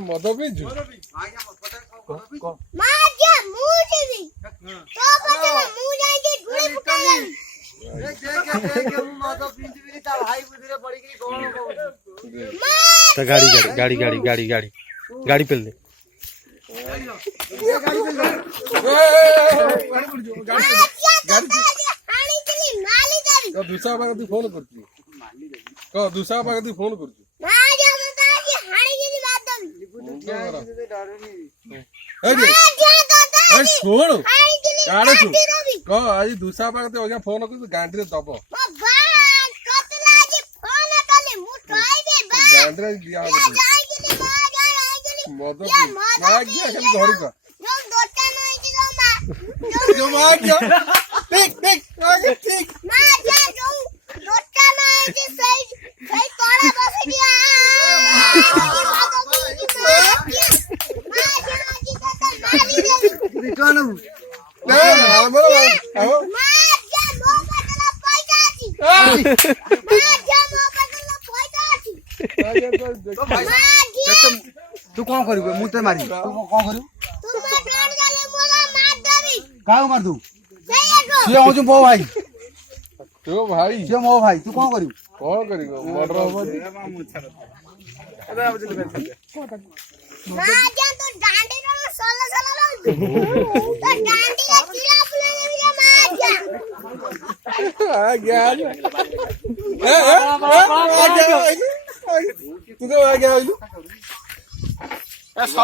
ମଦ ପିଇଛୁ गाड़ी गाड़ी गाड़ी गाड़ी गाड़ी गाड़ी पेल दे दूसरा पाक तू फोन कर दूसरा पाक तू फोन कर ଶୁଣ ଆଜି ଦୁସା ପାଖ ଆଜ୍ଞା ଫୋନ କରୁଛୁ ଗାଣ୍ଡିରେ ଦବ ଗାଣ୍ଡିରେ ଦିଆହବ ମଦ ଆଜ୍ଞା ଖାଲି ଘରକୁ तू कौन करू मुझे मारी तू कौन करू क्या मार दू सी हूँ मो भाई तो भाई सी मो भाई तू कौन करू मर्डर हम तू तो आ गया